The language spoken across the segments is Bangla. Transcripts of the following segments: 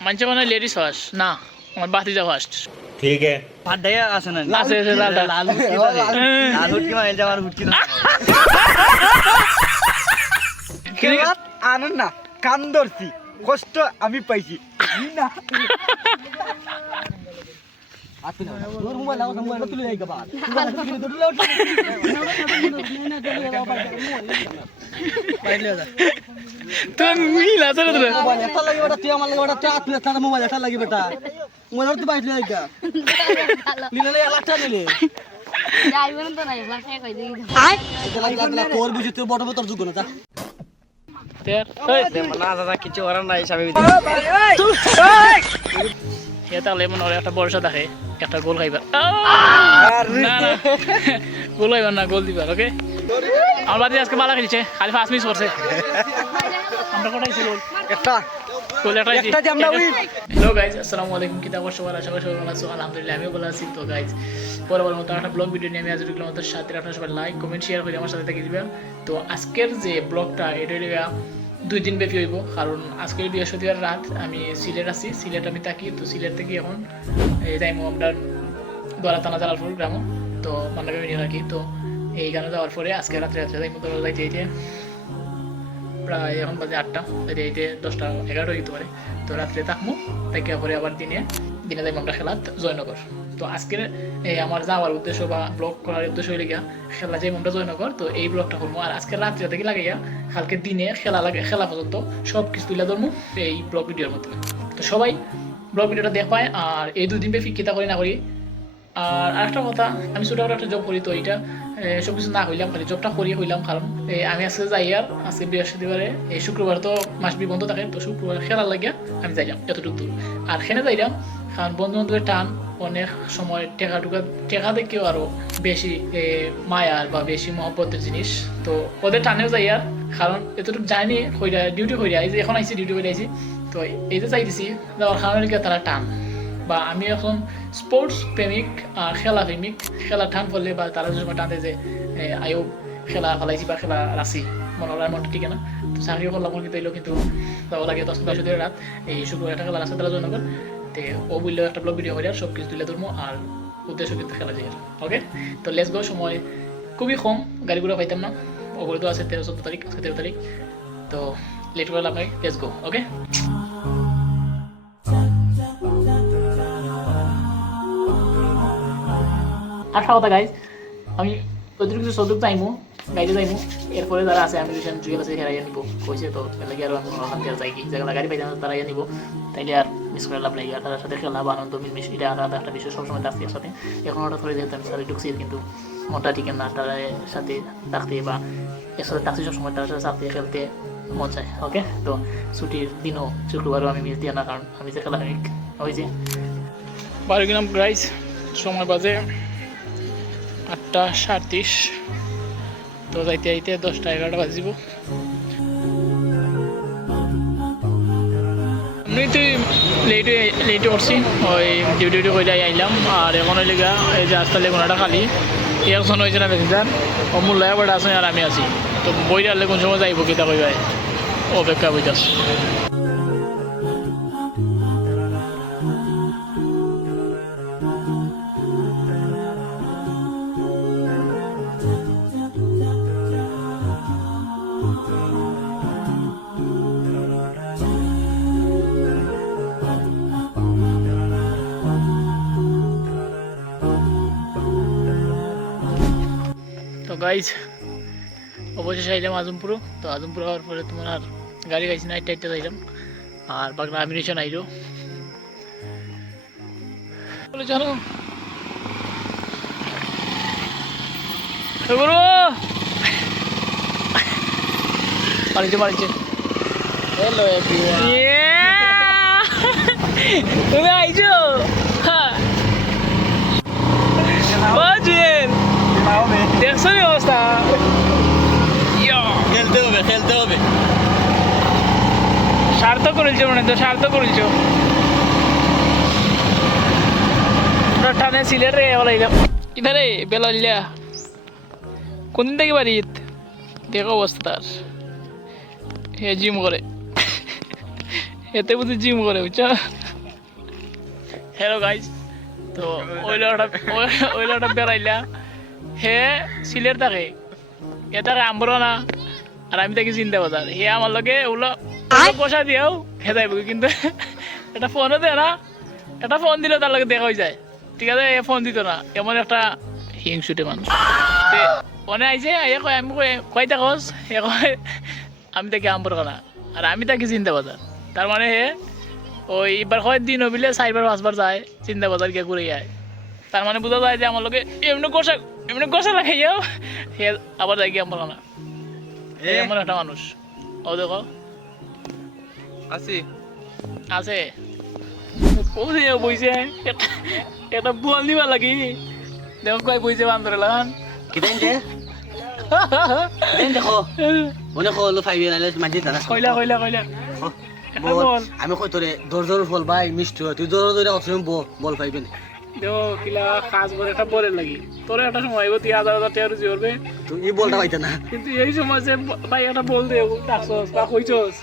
మంచి మన లేడీస్ ఫస్ట్ నా మన బాతిజా ఫస్ట్ ঠিক আছে আছে না আছে আছে লাল লাল হুটকি মানে যাওয়ার হুটকি না কেরাত আনন না কান্দরছি কষ্ট আমি পাইছি না মিল আছে না তোরা? মোবাইল একটা লাগি বেটা, তুই আমার লাগি বেটা, তুই আত্মীয় স্থানে মোবাইল একটা লাগি বেটা। মোবাইল বাইরে। নিলে লাখটা লাগলে তোর বুঝি তোর বড় তোর যোগ্য না যা। তের না দাদা কিছু করার নাই স্বামী। এ তাহলে মনে হয় একটা একটা গোল খাইবার। না না। গোল খাইবার না গোল দিবার ওকে আমার বাদি আজকে ভালো খেলছে খালি ফার্স্ট মিস করছে। আমরা গোল একটা। হ্যালো গাইজ আসসালামু আলাইকুম। কিতা করছ আশা করি সবাই আছো। আলহামদুলিল্লাহ আমিও ভালো আছি। তো গাইজ পরবর্তী মতো একটা ব্লগ ভিডিও নিয়ে আমি আজ ঢুকলাম আমাদের সাথে আপনারা সবাই লাইক কমেন্ট শেয়ার করে আমার সাথে থেকে দিবেন তো আজকের যে ব্লগটা এটা দুই দিন ব্যাপী হইব। কারণ আজকে বৃহস্পতিবার রাত, আমি সিলেট আছি, সিলেট আমি থাকি, তো সিলেট থেকে এখন, এই যাইমো আপনার দোয়ারা থানা জালালপুর গ্রাম, তো মান্না বেমিনি আর কি। তো এই গানে যাওয়ার পরে আজকে রাত্রে রাত্রে যাইমো, তো যাইতে যাইতে প্রায় এখন বাজে আটটা যাইতে যাইতে দশটা, এগারোটা হইতে পারে। তো রাত্রে থাকব তাকে পরে আবার দিনে দিনে যাইমো আমরা খেলাত জয়নগর। তো আজকের আমার যাওয়ার উদ্দেশ্য বা ব্লগ করার উদ্দেশ্য হইলে গিয়া খেলা যাই আমরা জয়নগর তো এই ব্লগটা করব। আর আজকে রাত্রে থেকে লাগে গিয়া, কালকে দিনে খেলা লাগে, খেলা পর্যন্ত সব কিছু তুলে ধরবো এই ব্লগ ভিডিওর মধ্যে তো সবাই ব্লগ ভিডিওটা দেখবায় আর এই দুদিন ব্যাপী কিতা করি না করি। আর আরেকটা কথা, আমি ছোটখাটো একটা জব করি, তো এটা সব কিছু না হইলাম খালি জবটা করি হইলাম কারণ আমি আজকে যাই আর, আজকে বৃহস্পতিবারে, এই শুক্রবার তো মাসবি বন্ধ থাকে, তো শুক্রবার খেলার লাগিয়া আমি যাইলাম, এতটুকু। দূর আর সেনে যাইলাম কারণ বন্ধু বান্ধবের টান, অনেক সময় টেকা টুকা, টেকা দেখেও আরও বেশি মায়ার বা বেশি মহব্বতের জিনিস। তো ওদের টানেও যাই আর, কারণ এতটুকু যায়নি হইরা ডিউটি হইরা এই যে এখন আইসি ডিউটি হইরা আইসি তো এই যে চাইতেছি যাওয়ার কারণে তারা টান। বা আমি এখন স্পোর্টস প্রেমিক আর খেলা প্রেমিক, খেলা টান ফলে বা তারা যে সময় টানে যে আয়ো খেলা ফেলাইছি বা খেলা রাখছি, মনে হয় মনটা ঠিক না, তো চাকরিও করলাম কিন্তু এলো কিন্তু যাব লাগে দশ দশ রাত, এই শুক্রবার একটা খেলা রাস্তা তারা জন্য তে ও বললেও একটা ব্লগ ভিডিও করে আর সব কিছু তুলে ধরবো আর উদ্দেশ্য কিন্তু খেলা যায় ওকে তো লেস গো সময় খুবই কম, গাড়িগুলো পাইতাম না তো আছে তেরো চোদ্দ তারিখ, আজকে তেরো তারিখ, তো লেট করে লাভ লেস গো ওকে আশা কথা গাইজ আমি অতিরিক্ত সদুক যাইমু গাইতে যাইমু এরপরে যারা আছে আমি রিসেন্ট জুয়েল আছে হেরাইয়া নিব কইছে তো এলাকি আর আমি ওখান থেকে যাই কি যেগুলো গাড়ি পাইতাম তারা ইয়ে নিব তাইলে আর মিস করে লাভ নাই আর তাদের সাথে খেলা বা আনন্দ মিলমিশ এটা আলাদা একটা বিষয় সবসময় থাকতে একসাথে এখন ওটা ধরে আমি সাথে ঢুকছি কিন্তু মনটা ঠিক না তার সাথে থাকতে বা একসাথে থাকছি সবসময় তার সাথে থাকতে খেলতে মন চায় ওকে তো ছুটির দিনও শুক্রবারও আমি মিস দিয়ে না কারণ আমি যে খেলা হয়েছে বারো গ্রাম গ্রাইস সময় বাজে আটটা সাতত্রিশ তো যাইতে যাইতে দশটা এগারোটা বাজিব। আমি তো লেট লেট করছি ওই ডিউটি ডিউটি করে আইলাম, আর এখন হইলে লেগা এই যে আস্তালে কোনোটা খালি এখন হয়েছে না বেশিদার ও মূল্যায় বড় আছে আর আমি আছি। তো বই ডালে কোন সময় যাইব কিতা কইবাই, অপেক্ষা বইতাস গাইজ অবশেষে আইলাম আজমপুরও। তো আজমপুর হওয়ার পরে তোমার আর গাড়ি গাইছি না আইটা আইটা যাইলাম। আর বাগনা আমিনেশন আইলো। বলে গুরু! মারিছে মারিছে হ্যালো তুমি আইছো? হ্যাঁ দেখছ অবস্থা খেলতে হবে খেলতে হবে স্বার্থ করেছ মনে তো স্বার্থ করেছ টানে সিলেট রে বলাইলাম বেলাল্লা কোন দিন থেকে বাড়ি দেখো অবস্থা তার হে জিম করে এতে বুঝি জিম করে বুঝছ হ্যালো গাইজ তো ওই লোকটা ওই- ওই বেড়াইলা হে সিলেট থাকে এ থাকে আম্বরনা আর আমি থাকি চিন্তা বাজার। হে আমার লগে ওগুলো পয়সা দিয়েও হে যাইব কিন্তু এটা ফোনও দেয় না একটা ফোন দিলে তার লগে দেখা হয়ে যায়। ঠিক আছে এ ফোন দিত না এমন একটা হিংসুটে মানুষ। মনে আইছে এ কয় আমি কই কয়টা খোঁজ এ কয় আমি থাকি আম্বরখানা আর আমি থাকি চিন্তা বাজার। তার মানে হে ওই এবার হয় দিন হবিলে চারবার পাঁচবার যায় চিন্তা বাজার গিয়ে ঘুরে যায় তার মানে বোঝা যায় যে আমার লোকে এমনি গোসা এমনি গোসা লাগাইয়াও হে আবার যাই গিয়ে আম্বরখানা এ? এমন একটা মানুষ। ও দেখো। আছি আছে। ও যে বইছে এটা- বল দিবা লাগি। দেখো কয় বইছে বান্দরে লাগান। দে? কিদাইন দেখো? মনে ইয়ার আইলে মাঝে কইলা কইলা কইলা আমি কই তোরে দর দর ফল ভাই মিষ্টি হয়। তুই দর দর কথা বল পাইবেন দেখো কিলা কাজ করে একটা বলের লাগি তোর একটা সময় আইব তুই হাজার হাজার টাকা রুজি করবে। তুই বলটা পাইতে না? কিন্তু এই সময় যে ভাই একটা বল দেও ডাকছস বা কইছস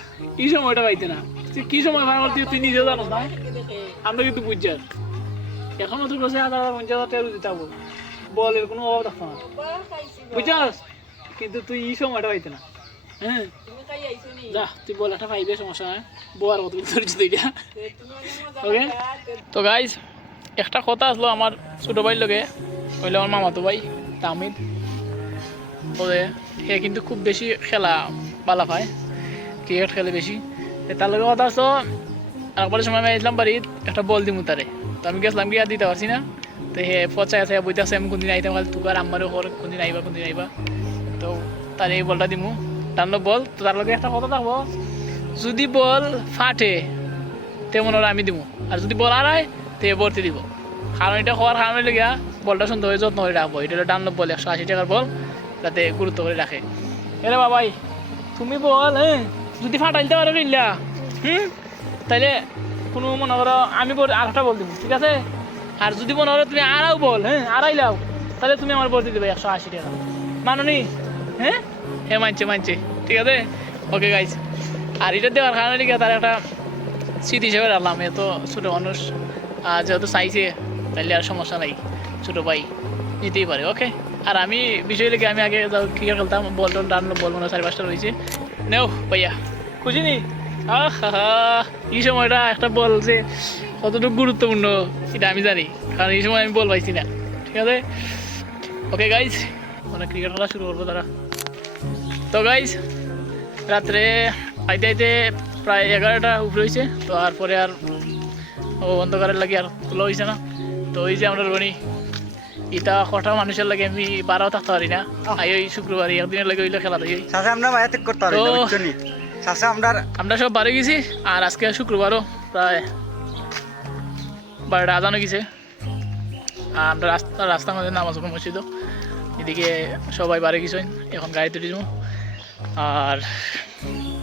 এই সময়টা পাইতে না। তুই কি সময় ভাই তুই নিজে না? আমরা কিন্তু বুঝছাস এখনও তোর কাছে হাজার হাজার পঞ্চাশ হাজার টাকা রুজি থাকব। বলের কোনো অভাব থাকতো না। বুঝছস? কিন্তু তুই এই সময়টা পাইতে না। হ্যাঁ? যা তুই বল একটা পাইবে সমস্যা বোয়ার কত তুই ওকে তো গাইজ একটা কথা আসলো আমার ছোটো ভাইয়ের লগে। হইলে আমার মামাতো ভাই তামিদ ওরে, সে কিন্তু খুব বেশি খেলা পালা পায় ক্রিকেট খেলে বেশি। তার লগে কথা আসলো একবার সময় আমি আসলাম বাড়িত একটা বল দিমু তারে। তো আমি গেছিলাম গিয়ে দিতে পারছি না। তো হে পচাই আছে বইতে আছে, আমি কোনদিন আইতাম খালি তুকার আমারও হর, কোনদিন আইবা কোনদিন আইবা। তো তার এই বলটা দিমু, তার বল। তো তার লগে একটা কথা থাকব, যদি বল ফাটে, তেমন ওরা আমি দিমু। আর যদি বল আড়াই তে ভর্তি দিব। কারণ এটা হওয়ার কারণে লেগে বলটা সুন্দর হয়ে যত্ন করে রাখব এটা হলো ডানলব বল একশো আশি টাকার বল, যাতে গুরুত্ব করে রাখে এরে বাবাই, তুমি বল হ্যাঁ যদি ফাটাইতে পারো কিনলা হুম তাইলে কোনো মনে করো আমি বল আর একটা বল দিব ঠিক আছে? আর যদি মনে করো তুমি আড়াও বল হ্যাঁ আড়াই লাও। তাহলে তুমি আমার ভর্তি দেবে, একশো আশি টাকা। মাননি হ্যাঁ হ্যাঁ মানছে মানছে ঠিক আছে? ওকে গাইছে আর এটা দেওয়ার কারণে তার একটা স্মৃতি হিসেবে রাখলাম এত ছোটো মানুষ। যেহেতু চাইছে, তাইলে আর সমস্যা নাই। ছোটো ভাই, নিতেই পারে ওকে আর আমি বিষয় লেগে আমি আগে যাও, ক্রিকেট খেলতাম, বল টল ডান বল মনে চারি পাঁচটা রয়েছে। নেও ভাইয়া খুঁজিনি আহা এই সময়টা একটা বল যে কতটুকু গুরুত্বপূর্ণ, এটা আমি জানি, কারণ এই সময় আমি বল পাইছি না, ঠিক আছে? ওকে গাইজ মানে ক্রিকেট খেলা শুরু করব তারা তো গাইজ রাত্রে আইতে আইতে প্রায় এগারোটা উপরে হয়েছে, তো আর পরে আর ও অন্ধকারের লাগে আর তোলা হয়েছে না। তো ওই যে আমরা রনি ইটা কটা মানুষের লাগে আমি বারাও থাকতে পারি না। আই ওই শুক্রবার একদিনের লাগে ওইলে খেলা থাকি সাসা আমরা মায়া ত্যাগ করতে পারি সাসা আমরা আমরা সব বাড়ি গেছি আর আজকে শুক্রবারও প্রায় বারোটা আজানো গেছে। আর আমরা রাস্তা রাস্তার মধ্যে নামাজ মসজিদ। এদিকে সবাই বাড়ি গেছেন এখন গাড়ি তুলি আর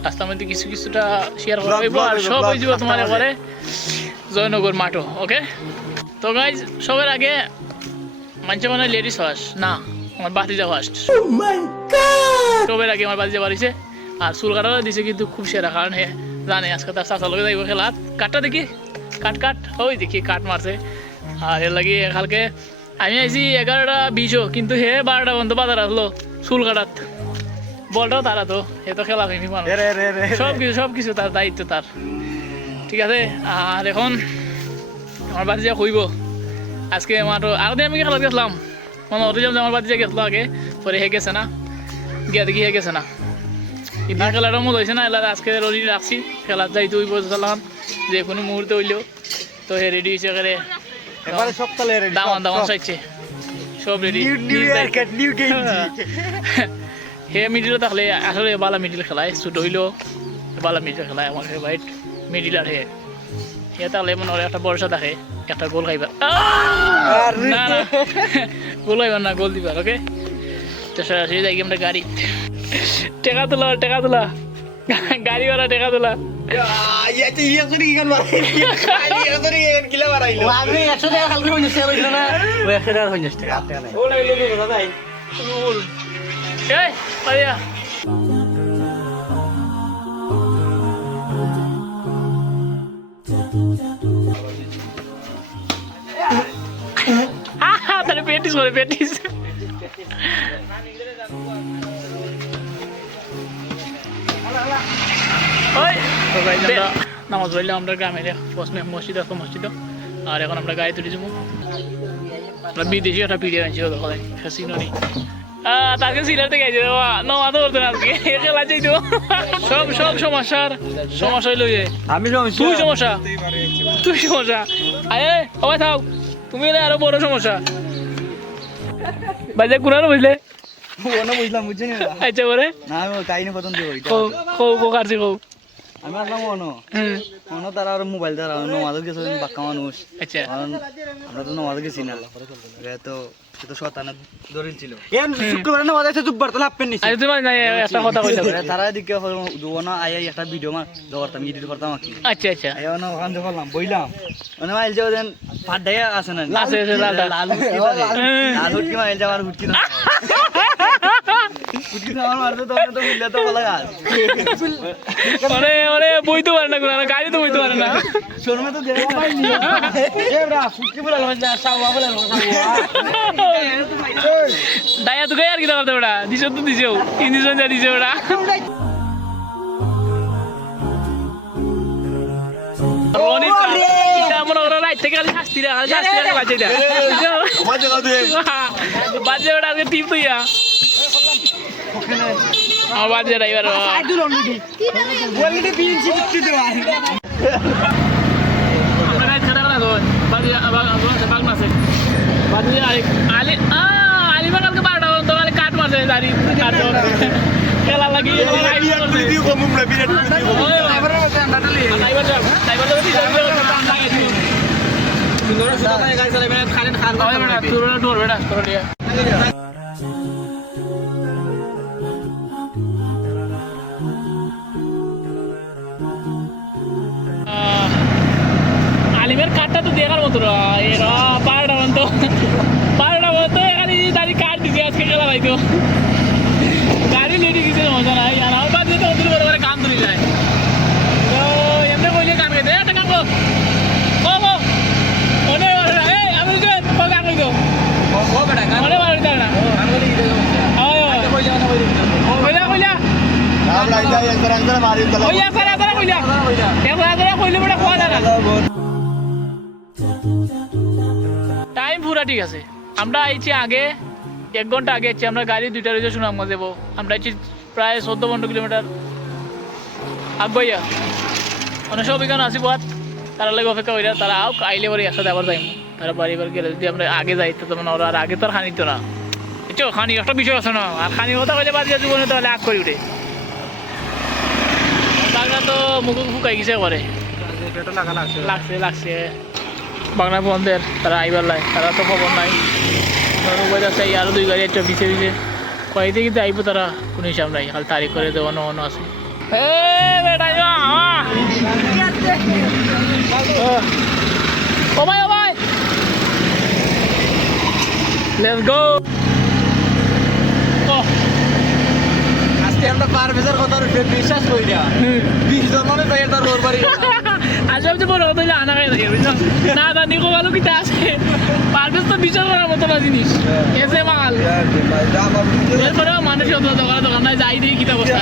রাস্তার মধ্যে কিছু কিছুটা শেয়ার করা হইব আর সব হয়ে যাব তোমার একবারে জয়নগর মাঠও ওকে তো গাইজ সবার আগে মানছে মানে লেডিস ফার্স্ট না আমার বাতিজা ফার্স্ট সবের আগে আমার বাতিজা বাড়িছে। আর চুল কাটাটা দিছে কিন্তু খুব সেরা কারণ হে জানে আজকে তার চাচা লগে যাইব খেলাত কাটটা দেখি কাট কাট। ওই দেখি কাট মারছে। আর এর লাগি কালকে আমি আইছি এগারোটা বিশও কিন্তু হে বারোটা পর্যন্ত বাজার আসলো চুল কাটাত। বলটাও তারা তো হে তো খেলা প্রেমী মানুষ। রে রে রে সব কিছু সব কিছু তার দায়িত্ব তার। ঠিক আছে আর এখন আমার বাড়ি যা কইব আজকে মাত্র আগতে আমি খেলা গেছিলাম মনে হতে যে আমার বাড়ি যা গেছিল আগে পরে হে গেছে না। গিয়া দেখি হে গেছে না। কিন্তু খেলাটা মতো হয়েছে না এলা আজকে রোজি রাখছি খেলা যাই তুই চালাম যে কোনো মুহূর্তে হইলেও তো হে রেডি হয়েছে সপ্তাহে দামান দামান চাইছে। সব রেডি হে মিডিলে থাকলে আসলে বালা মিডিল খেলায় ছোট হইলেও বালা মিডিল খেলায় আমার ফেভারিট মিডিল আর হে। হে তাহলে মনে হয় একটা বর্ষা থাকে একটা গোল খাইবার না না। গোল খাইবার না গোল দিবার ওকে তো সরাসরি যাই আমরা গাড়ি। টেকা তোলা টেকা তোলা। গাড়ি ভাড়া টেকা তোলা ইয়া পেটিস পেটিস ওই তো আমরা নামাজ পড়লাম আমরা গ্রামের প্রশ্নে মসজিদ আছে মসজিদ আর এখন আমরা গাড়ি তুলে যাব আমরা বিদেশি একটা পিড়িয়ে আনছি ওদের ফ্যাসিনো নেই তাকে থেকে গেছে নামাজ পড়তে না আজকে খেলা চাইতো সব সব সমস্যার সমস্যা হইল যে আমি তুই সমস্যা তুই সমস্যা আরে সবাই থাক তুমি আরও বড় সমস্যা বাজে কুনারও বুঝলে বুঝলাম বুঝছি না আচ্ছা বলে না কাহিনী পছন্দ দিব কৌ কৌ কৌ কাটছি কৌ আমি আসলাম অনো হুম অনো তারা আর মোবাইল দ্বারা নমাজে গেছে বাক্কা মানুষ। আচ্ছা। আমরা তো নমাজে গেছি না। তো তো শতানে দরিল ছিল। এম শুক্রবার না বাজাইছে জুব্বার তো লাভপেন নিছি আরে তুমি না একটা কথা তারা দিকে দুবনা আই একটা ভিডিও মার। করতাম এডিট করতাম আর কি। আচ্ছা আচ্ছা। ওখান থেকে বইলাম। মানে মাইল আছে না। আছে, আছে, লালটা। লাল লাল হুটকি মাইল যাওয়ার হুটকি আরে আরে বইতে পারে না কোনো গাড়ি তো বইতে পারে না। শোরুমে তো দেখে এ ব্রা হুটকি বলা না সাওয়া বলা দায়া তো গায় আর কি করতে বেটা দিছো তো দিছো। তিন যা দিছো বেটা রনি এটা মনে ওরা রাইট থেকে খালি শাস্তি রে খালি শাস্তি রে বাজে দা বাজে বেটা আজকে টিপ তো ইয়া আমার বাজে ড্রাইভার অলরেডি বিএনসি বিক্রি দেওয়া আমরা বাজে বাগ না আছে বাজে আলি আ আলি বাগালকে বারোটা তো আলি কাট মারছে দাড়ি কাট খেলা লাগি আলিমের কাঠটা তো দেখার মতো এরা বারোটা মতো বারোটা মতো এখানে দাঁড়ি কাঠ দিছে আজকে খেলা পাইতো ঠিক আছে। আমরা আইছি আগে এক ঘণ্টা আগে আছি আমরা গাড়ি দুইটা রয়েছে সুনামগঞ্জ যাব আমরা আইছি প্রায় চোদ্দ পনেরো কিলোমিটার। আগবাইয়া মানে সব এখানে আসি বাদ তারা লাগে অপেক্ষা করিয়া তারা আও আইলে পরে একসাথে আবার যাইম। তারা বাড়ি বাড়ি গেলে যদি আমরা আগে যাই তো মানে ওরা আর আগে তো আর খানিত না। বুঝছ? খানি একটা বিষয় আছে না? আর খানি কথা কইলে বাদ দিয়ে জীবনে তাহলে আগ করে উঠে। বাংলা তো মুখ ফুকাই গেছে করে লাগছে লাগছে। বাংলা ভবনদের তারা আইবার লাই, তারা তো খবর নাই। আছে আরও দুই গাড়ি একটা পিছিয়ে দিছে কয়েকদিন কিন্তু আইব তারা, কোনো হিসাব নাই, খালি তারিখ করে দেওয়ানো অন্য আছে। Let's go ও আজকে আমরা পার ভেজার কথা বিশ্বাস করি না বিশ জন মানে তাই তার ওর বাড়ি যে বড় হতে আনা খাই থাকে বুঝছ না জানি কো ভালো কিটা আছে পারবেস তো বিচার করার মতো না জিনিস এসে মাল এরপরেও মানুষ অত দোকান দোকান নাই যাই দিয়ে কিতা বসে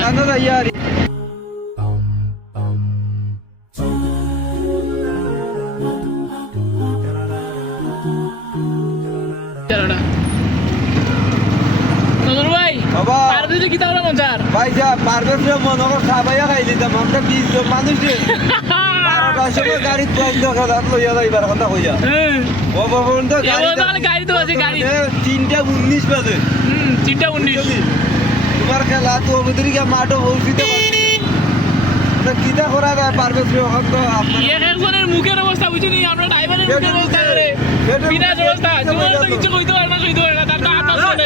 বাবা আর যদি কিতা হলো মজার? ভাই যা পারবে মনে করে খাবাইয়া খাই দিতাম আমরা বিশ জন মানুষ গাড়ি লইয়া যাইবার কথা কইয়া। হুম ও বাবা তো তাহলে গাড়ি তো আছে গাড়ি। তিনটা উনিশ বাজে। তিনটা উনিশ। তোমার খেলা তো ওদের গিয়ে মাঠও পৌঁছিতে পারছি করা যায় পারবে এখন তো আপনার একজনের মুখের অবস্থা বুঝিনি আমরা ড্রাইভারের মুখের অবস্থা করে বিনাশ অবস্থা তোমার তো কিছু কইতে পারে না কইতে পারে না তার তো হাত আছে।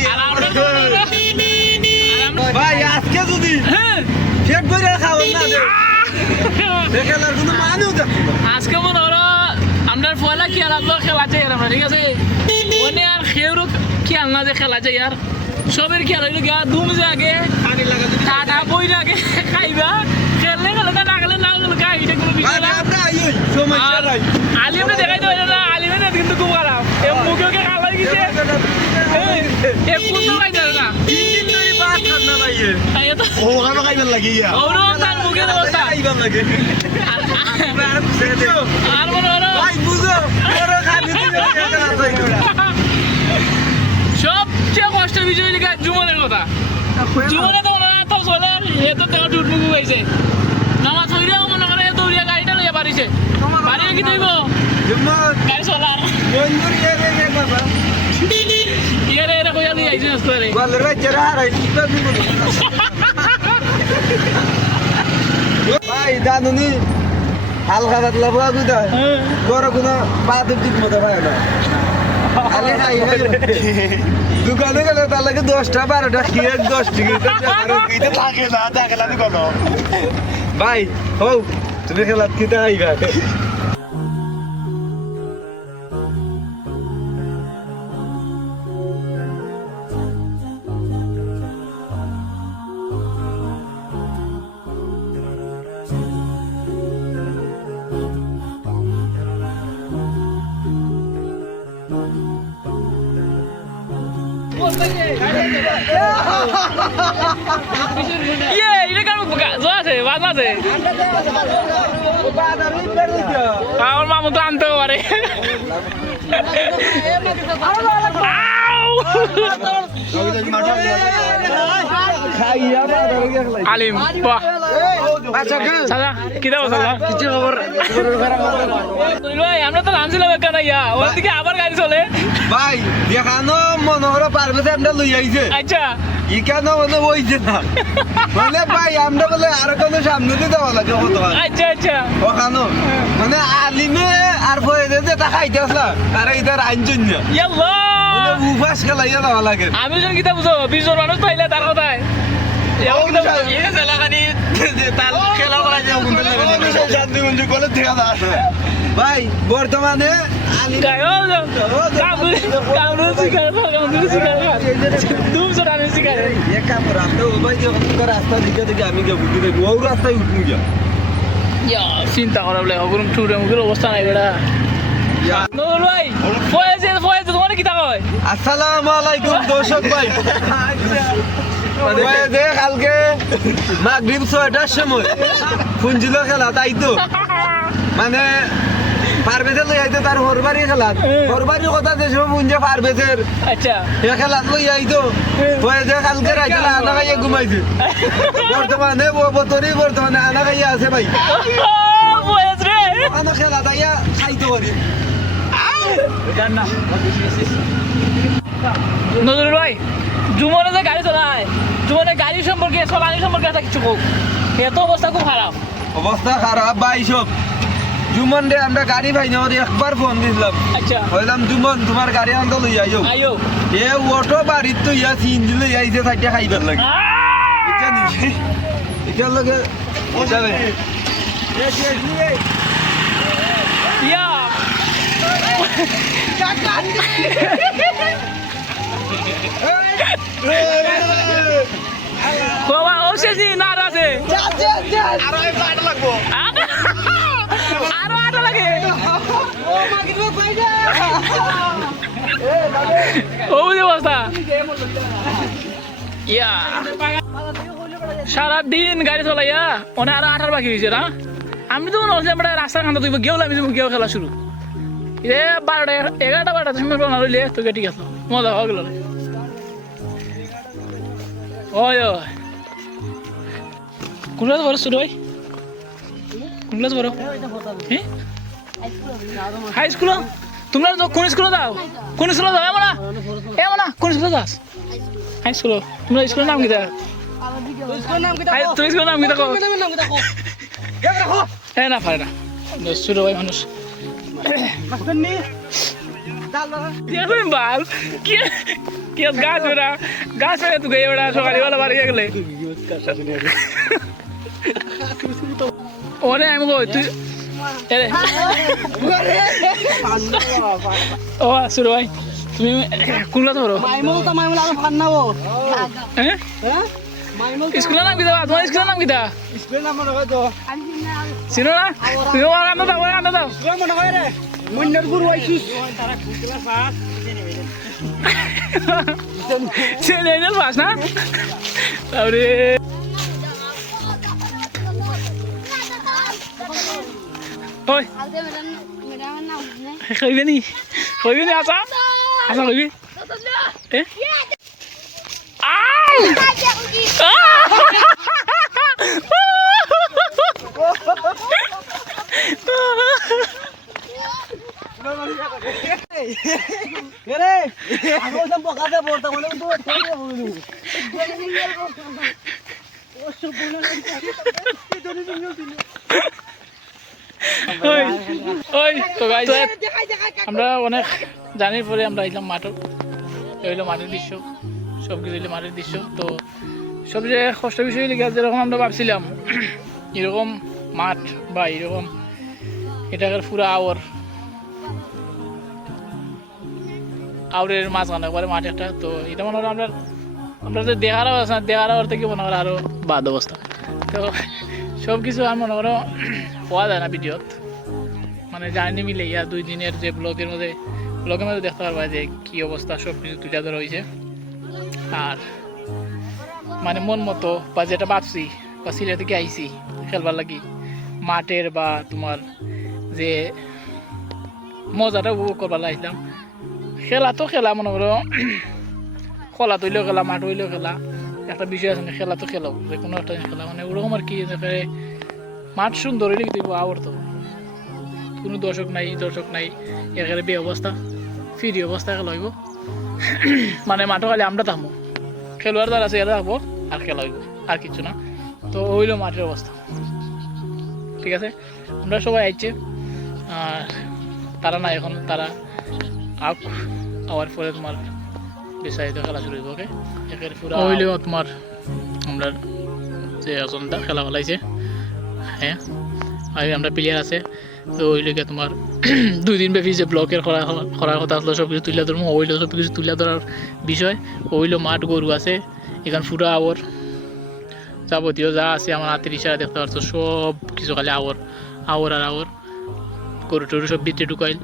আর ভাই আজকে যদি হ্যাঁ। চেক করে খাওয়ান না দে কোনো মানেও দেখছি না। আজকে মনে হলো আমরা পয়লা তো খেলা চাই আর আমরা ঠিক আছে? ওনে আর খেয়েরও খেয়াল না যে খেলা চাই আর। সবের খেয়াল হইল গিয়া দুম যে আগে টাকা বই আগে খাইবা। খেললে গেলে না গেলে না গেলে খাই এটা কোনো বিষয় না। আলিমে দেখাই দেবে না আলিমে না কিন্তু খুব খারাপ। এ মুখে ওকে কালা গেছে। এ দেবে না। ও ওখানে খাইবেন লাগি ইয়া। ওরকম তার মুখের অবস্থা খাইবার লাগে। আর- মনে হলো ভাই বুঝো। ওরা খাবি সবচেয়ে কষ্টের বিষয় লিখা জুমনের কথা। জুমনে তো মনে হয় তো চলে এ তো তেও টুটমুকু গাইছে নামাজ হইলেও মনে করে দৌড়িয়া গাড়িটা লইয়া বাড়িছে। বাড়িয়ে কি দইব? গাড়ি চলার। বন্ধুর ইয়ে ইয়ারে বাচ্চারা হারাই দিতে দিব ভাই জানুনি হালকা পাতলা বাবা কোথায় বড় কোনো বাদুর ঠিক মতো ভাই না। খালি খাই। দোকানে গেলে তার লাগে দশটা বারোটা খেয়ে দশ টিকিট থাকে না থাকে না কোনো। ভাই হও তুমি খেলাত কিতা আইবা। ইয়ে এটা কার জো আছে বাজ আছে আমার মামু তো আনতেও পারে আউ! আলিম বাহ। আচ্ছা সাদা কি দাও সাদা কিছু খবর? ভাই আমরা তো নামছিলাম ইয়া। ওর দিকে আবার গাড়ি চলে। ভাই দেখানো মনে করে পারবে আমরা লই আইছে। আচ্ছা। মানে ওইছে না। মানে ভাই আমরা বলে আর কোনো সামনে দিয়ে দেওয়া লাগে কত আচ্ছা আচ্ছা। ওখানো মানে আলিমে আর বইতে যে তা খাইতে আসলা আর ইধার আইনজন না ইয়াল্লাহ! উপাস খেলাইয়া দেওয়া লাগে। আমি যেন কিতা বুঝো বিশ জন মানুষ পাইলে তার কথায়। ভাই বর্তমানে রাস্তা দিকে আমি ও রাস্তায় উঠবো চিন্তা করা বলে অগুরম টুরে মুখের অবস্থা নাই বেড়া নুরুল ভাই ফয়েজে ফয়েজে তোমার কিতা কয় আসসালামু আলাইকুম দর্শক ভাই। কালকে মাগরিব ছয়টার সময় ফুঞ্জিল খেলা তাই তো মানে লই আইতো তার হরবারির কথা যে আচ্ছা। এ খেলাত লই আইতো যে কালকে রাইতে আনা খাইয়া ঘুমাইছে বর্তমানে বতরি বর্তমানে আনা খাইয়া আছে ভাই আনা খেলা তাইয়া খাইতে পারি নজরুল ভাই জুমনে যে গাড়ি চালায়। জুমনে গাড়ি সম্পর্কে চলানি সম্পর্কে একটা কিছু হোক এত অবস্থা খুব খারাপ। অবস্থা খারাপ ভাই সব। জুমন রে আমরা গাড়ি ভাই নেওয়ার একবার ফোন দিছিলাম আচ্ছা। বললাম জুমন তোমার গাড়ি আনতে লই আইও। আইও। এ অটো বাড়িত তো ইয়া সিনজি লই আইছে থাকে খাইবার লাগে। এটা নিছে এটার লগে যাবে ইয়া। বাবা, ও শেষি না আর আছে। আরও লাখ লাগবো আরও আরও লাগে। ও বুঝে অবস্থা ইয়া। সারাদিন গাড়ি চলাইয়া অনেক আরও আঠার বাকি হয়েছে, না? আমি তো মনে হচ্ছে আমরা রাস্তার কান্তা তুই গেও আমি গেও খেলা শুরু। এ বারোটা, এগারোটা বারোটা রওনা রইলে তোকে ঠিক আছে, মজা হয়ে গেল। ওই ওই কোন ক্লাস পড়ো শুরু ভাই কোন ক্লাস পড়ো হ্যাঁ হাই স্কুল তোমরা কোন স্কুলে যাও কোন স্কুলে যাও এমন না এমন না কোন স্কুলে যাস হাই স্কুল তোমরা স্কুলের নাম কি দেয় হাই তোর স্কুলের নাম কি দেখো হ্যাঁ না পারে না ছোট ভাই মানুষ কি কি গাছ বেড়া? গাছ তুই গিয়ে বেড়া সকালবেলা বাড়ি গেলে। ওরে, আমি কই, তুই ও সুর ভাই, তুমি কোন ক্লাস পড়ো তো মাইমুল আরও ফান না ও হ্যাঁ হ্যাঁ স্কুলের নাম কি দাও? তোমার স্কুলের নাম কি নাম মনে চিনো না? তুমি আমার কান্দা দাও কান্দা দাও। না হয় রে মুন্নের গুরু আইছিস ছেলে এনে পাস না তারপরে ওই খাইবে নি খাইবে নি আসা আসা খাইবি এ আউ! রে আমি ওসব বকাতে পড়তা মানে তো ছেড়ে বলু ওই ওই তো গাইস আমরা অনেক জানির পরে আমরা এলাম এই হইল মাঠের দৃশ্য সব কিছু হইল মাঠের দৃশ্য। তো সবচেয়ে কষ্ট বিষয় লেগে যেরকম আমরা ভাবছিলাম, এরকম মাঠ বা এরকম এটাকার পুরো আওয়ার আউরের মাঝখানে করে মাঠ একটা, তো এটা মনে হয় আমরা আমরা তো আছে না দেখার আওয়ার থেকে মনে করো আরও বাদ অবস্থা। তো সব কিছু আর মনে করো পাওয়া যায় না ভিডিওত। মানে জার্নি মিলে ইয়া দুই দিনের যে ব্লগের মধ্যে ব্লগের মধ্যে দেখতে পারবা যে কি অবস্থা সব কিছু তুলে ধরা হয়েছে আর মানে মন মতো বা যেটা ভাবছি বা সিলেট থেকে আইছি খেলবার লাগি, মাঠের বা তোমার যে মজাটা উপভোগ করবার লাগলাম। খেলা তো খেলা, মনে করো। খোলা তৈলেও খেলা মাঠ হইলেও খেলা। একটা বিষয় আছে খেলা তো খেলাও যে কোনো একটা খেলা। মানে ওরকম আর কি মাঠ সুন্দর হইলে কিন্তু আবর্ত কোনো দর্শক নাই দর্শক নাই এখানে বে অবস্থা ফ্রি অবস্থা খেলা হইব। মানে মাঠও খালি আমরা থাকব খেলোয়াড় যারা আছে এরা থাকব আর খেলা হইব আর কিছু না। তো হইল মাঠের অবস্থা ঠিক আছে? আমরা সবাই আইছে। আর তারা না এখন, তারা আওয়ার পরে তোমার বিস্তারিত খেলা শুরু হইব ওকে একের পুরো তোমার আমরা যে অজন্তা খেলা ফেলাইছে হ্যাঁ? আর আমরা প্লেয়ার আছে, তো ওই লেগে তোমার দুই দিন ব্যাপী যে ব্লকের করা করার কথা আসলো সব কিছু তুলে ধরবো ওইলো সব কিছু তুলে ধরার বিষয় ওইলো মাঠ গরু আছে, এখান পুরো আওয়ার যাবতীয় যা আছে আমার হাতের ইশারা দেখতে পাচ্ছ সব কিছু খালি আওয়ার আওয়ার আর আওয়ার, গরু টরু সব ভিতরে ঢুকাইল।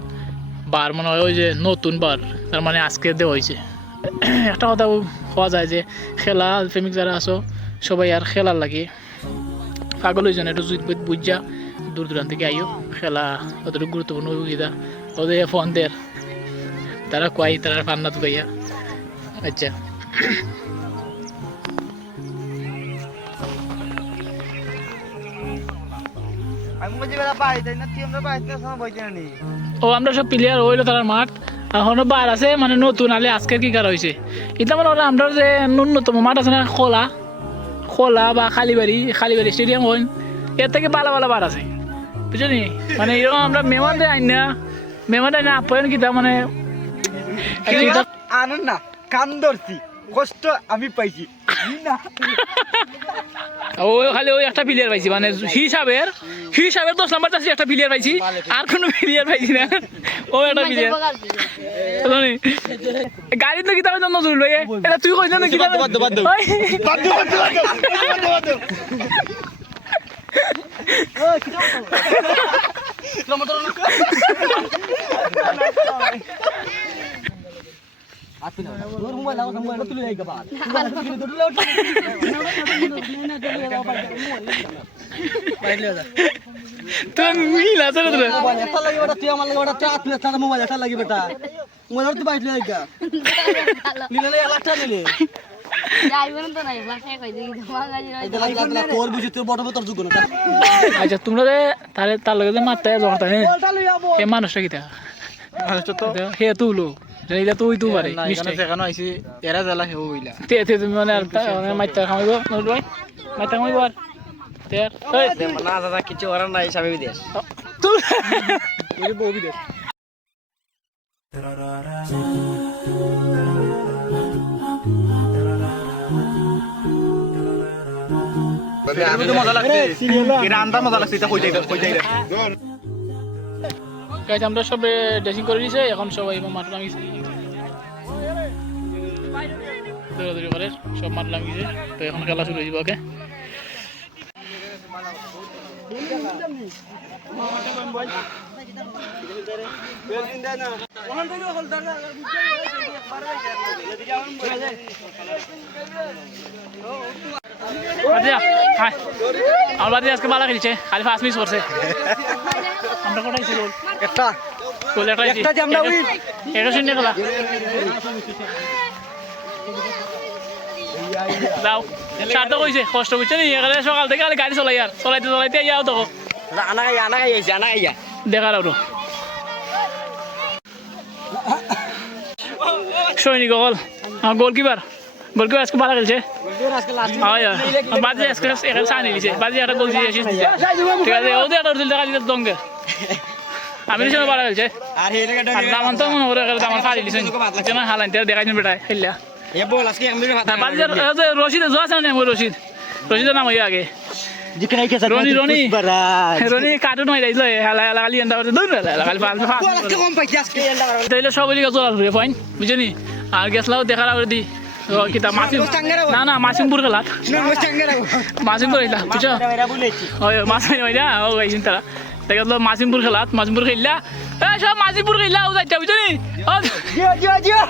বার, মনে হয় ওই যে নতুন বার, তার মানে আজকে দেওয়া হয়েছে। একটা কথা হওয়া যায় যে, খেলা, প্রেমিক যারা আছো, সবাই আর খেলার লাগে। পাগল হয়েছে না, একটু জুত বুত বুঝা দূর দূরান্ত থেকে আইও। খেলা অতটুকু গুরুত্বপূর্ণ সুবিধা ওদের ফোন দের তারা কয়, তারা ফান্না তো আচ্ছা। আমি বলছি বেলা বাড়িতে না তুই আমরা বাড়িতে সময় বইতে নি ও আমরা সব প্লেয়ার হইল তার মাঠ। এখনও বার আছে মানে নতুন আলে আজকের কি কার হয়েছে এটা মানে আমরা যে ন্যূনতম মাঠ আছে না খোলা। খোলা বা খালিবাড়ি খালিবাড়ি স্টেডিয়াম হইন। এর থেকে ভালো ভালো বার আছে। বুঝলি? মানে এরকম আমরা মেমান দেয় আইন না। মেমান দেয় না আপ্যায়ন কিতা মানে আনন্দ না কান ধরছি। কষ্ট আমি পাইছি। ও খালি ওই একটা প্লেয়ার পাইছি মানে হিসাবের হিসাবের দশ নাম্বার চাষি একটা প্লেয়ার পাইছি আর কোনো প্লেয়ার পাইছি না। ও একটা প্লেয়ার গাড়ি তো কিতাবে তো নজরুল ভাই এটা তুই কইছ না কিতাবে মোবাইল লাগি বেটা লাগি নিলে নিলে। আচ্ছা তোমরা যে তারে তার লগে মারতে জমতা মানুষটা কিতা হে তুলো। মিষ্টি সেখানে আইছি এরা জ্বালা হইলা। তে তে তুমি মানে আর মানে মাইতে খামাইব নজরুল ভাই? মাইতে খামাইব আর? তে আর না দাদা কিছু করার নাই স্বামী বিদেশ। তুই বউ বিদেশ। মজা লাগছে। এটা মজা লাগছে এটা যাই যাই গাইজ আমরা সব ড্রেসিং করে নিছে, এখন সবাই মাঠ নামিয়েছে দৌড়াদৌড়ি করে, সব মাঠ নামিয়েছে তো এখন খেলা শুরু হয়ে যাবে ওকে? আমার আজকে ভালো খেলছে খালি ফার্স্ট মিস করছে। আমরা কোথায় ছিল? একটা। গোল একটা একটা যে আমরা win। এটা শূন্য খেলা যাও। সার্থ কইছে কষ্ট বুঝছে নি এখানে সকাল থেকে গাড়ি চলাই আর। চলাইতে চলাইতে যাও তো আনা গাইয়া আনা গাইয়া আনা গাইয়া। দেখার আর সৈনিক গল গোলকিপার গোলকিপার আজকে ভালো খেলছে। বাজে আজকে এখানে সানি দিছে। বাজে একটা গোল দিয়ে ঠিক আছে ওদের একটা দেখা দিতে দঙ্গে আমি নিশ্চয় ভালো খেলছে। আর দামান তো মনে করে দামান ফাড়ি দিছে। যেন হালাইন তেল দেখাই বেটা খেললা। এ বল আজকে আমি ভাত আর বাজে রশিদ আছে না রশিদ রশিদের নাম হইয়া আগে। নাই কেসা রনি রনি বারাজ রনি কার্টুন হয়ে যাইছিল হালা হালা খালি এন্ডা করে দৌড় হালা খালি ফাল ফাল বল আজকে কম পাইছি আজকে এন্ডা তাইলে সব এদিকে চলার ঘুরে পয়েন্ট বুঝলি আর গেছলাও দেখার আগে দি। ও কিতা মাসিম না না মাসিমপুর চাঙ্গেরা মাসিমপুর হইলা বুঝছ ওই মাসিম হইলা ও গাইছিন তারা দেখল মাসিমপুর খেলাত মাসিমপুর খেললা। এ সব মাসিমপুর খেললা ও যাইতা জিও জিও জিও